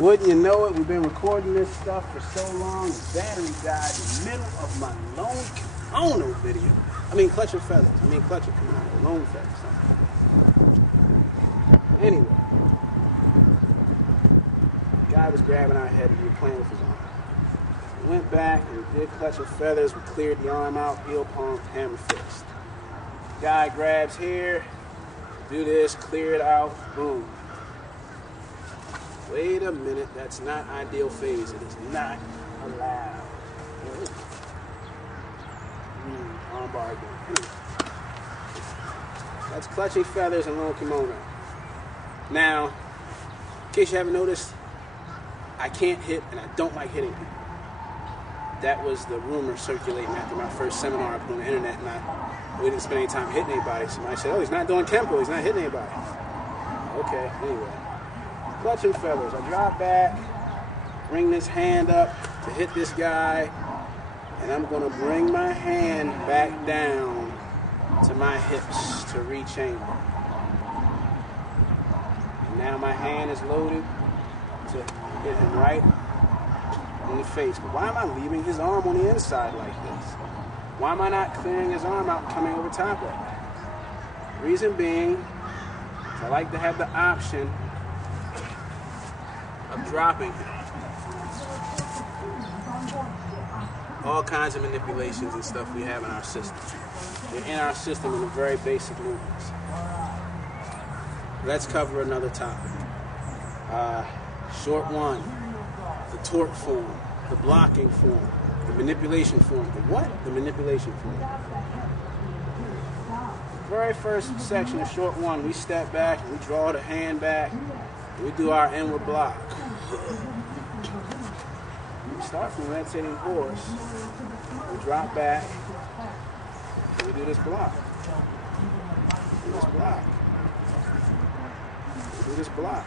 Wouldn't you know it, we've been recording this stuff for so long, the battery died in the middle of my Lone Kimono video. Clutch of Feathers. Clutch of Kimono. Lone Feathers. Anyway, the guy was grabbing our head and we were playing with his arm. We went back and we did Clutch of Feathers. We cleared the arm out, heel pump, hammer fist. Guy grabs here, do this, clear it out, boom. Wait a minute, that's not ideal phase. It is not allowed. Arm bar again. That's Clutching Feathers and Lone Kimono. Now, in case you haven't noticed, I can't hit and I don't like hitting people. That was the rumor circulating after my first seminar I put on the internet, and we didn't spend any time hitting anybody. Somebody said, oh, he's not doing Kenpo, he's not hitting anybody. Okay, anyway. Clutching Feathers. I drop back, bring this hand up to hit this guy, and I'm going to bring my hand back down to my hips to re-chamber. And now my hand is loaded to hit him right in the face. But why am I leaving his arm on the inside like this? Why am I not clearing his arm out and coming over top of it? Reason being, I like to have the option of dropping him. All kinds of manipulations and stuff we have in our system. They're in our system in the very basic movements. Let's cover another topic. Short one, the torque form, the blocking form, the manipulation form. The what? The manipulation form. The very first section of short one, we step back and we draw the hand back. We do our inward block. We start from meditating horse. We drop back. And we do this block. We do this block. We do this block.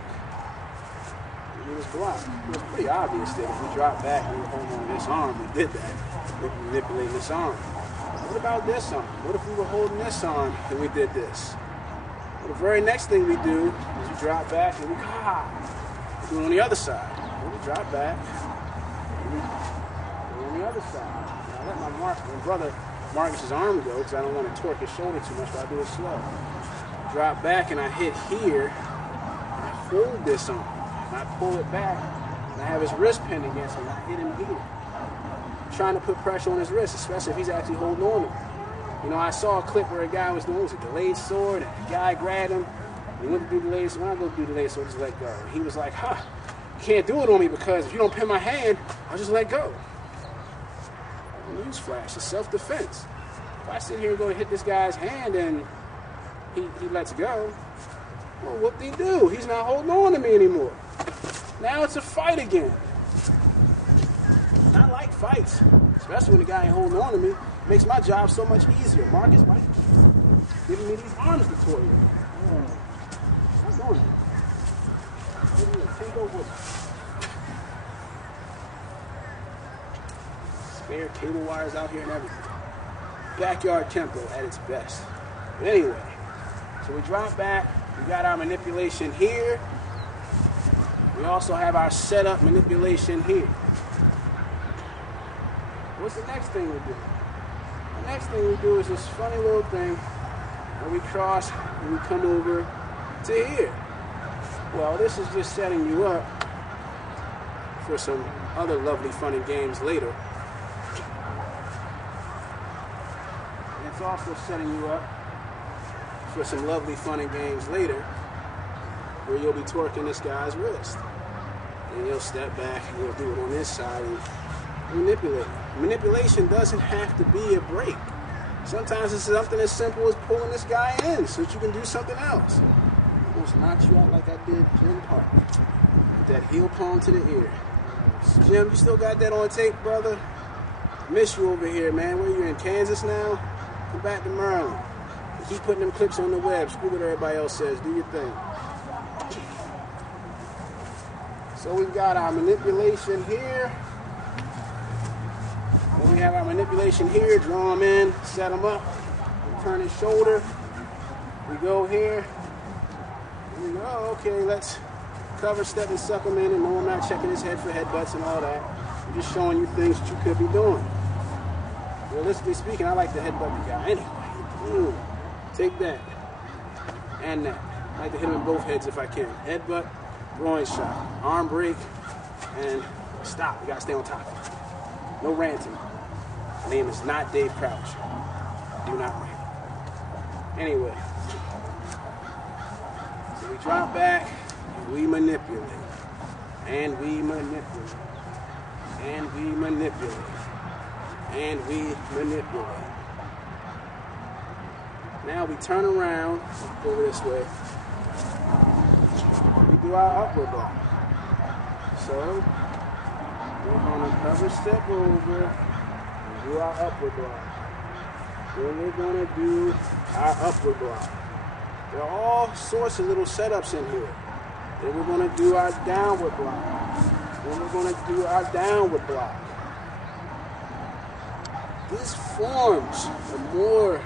We do this block. It was pretty obvious that if we drop back and we hold on this arm, we did that. We manipulate this arm. What about this arm? What if we were holding this arm and we did this? Well, the very next thing we do is we drop back and we do it on the other side. And we drop back and we do it on the other side. Now I let my brother Marcus's arm go because I don't want to torque his shoulder too much, but I do it slow. Drop back and I hit here. And I hold this arm. And I pull it back. And I have his wrist pinned against me. And I hit him here. I'm trying to put pressure on his wrist, especially if he's actually holding on to it. You know, I saw a clip where a guy was doing a delayed sword, and the guy grabbed him, and he went to do delayed sword. When I go do delayed sword, just let go. And he was like, you can't do it on me because if you don't pin my hand, I'll just let go. Newsflash, it's self-defense. If I sit here and go and hit this guy's hand and he lets go, well, what did he do? He's not holding on to me anymore. Now it's a fight again. And I like fights, especially when the guy ain't holding on to me. Makes my job so much easier. Marcus, why giving me these arms to toy with? Stop doing that. Take over with spare cable wires out here and everything. Backyard Kenpo at its best. But anyway, so we drop back. We got our manipulation here. We also have our setup manipulation here. What's the next thing we do? The next thing we do is this funny little thing where we cross and we come over to here. Well, this is just setting you up for some other lovely fun and games later. And it's also setting you up for some lovely fun and games later where you'll be torquing this guy's wrist. And you'll step back and you'll do it on this side and manipulate. Manipulation doesn't have to be a break. Sometimes it's something as simple as pulling this guy in so that you can do something else. Almost knock you out like I did Jim Park. With that heel palm to the ear. Jim, you still got that on tape, brother? Miss you over here, man. Where you in Kansas now? Come back to Maryland. Keep putting them clips on the web. Screw what everybody else says. Do your thing. So we've got our manipulation here. When we have our manipulation here, draw him in, set him up, turn his shoulder. We go here. And we go, okay, let's cover step and suck him in, and no, I'm not checking his head for headbutts and all that. I'm just showing you things that you could be doing. Realistically speaking, I like to headbutt the guy anyway. Take that. And that. I like to hit him in both heads if I can. Headbutt, groin shot, arm break, and stop. You gotta stay on top of it. No ranting. My name is not Dave Crouch. Do not rant. Anyway. So we drop back, and we manipulate. And we manipulate. And we manipulate. And we manipulate. Now we turn around, over this way. We do our upward block. So, we're going to cover step over and do our upward block. Then we're going to do our upward block. There are all sorts of little setups in here. Then we're going to do our downward block. Then we're going to do our downward block. These forms are more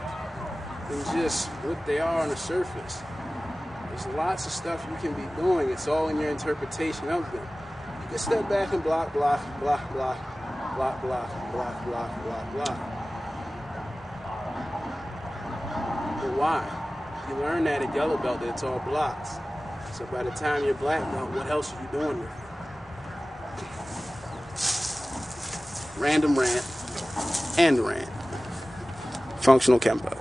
than just what they are on the surface. There's lots of stuff you can be doing. It's all in your interpretation of them. You can step back and block, block, block, block, block, block, block, block, block, block. But why? You learn that at yellow belt that it's all blocks. So by the time you're black belt, what else are you doing with it? Random rant and rant. Functional Kenpo.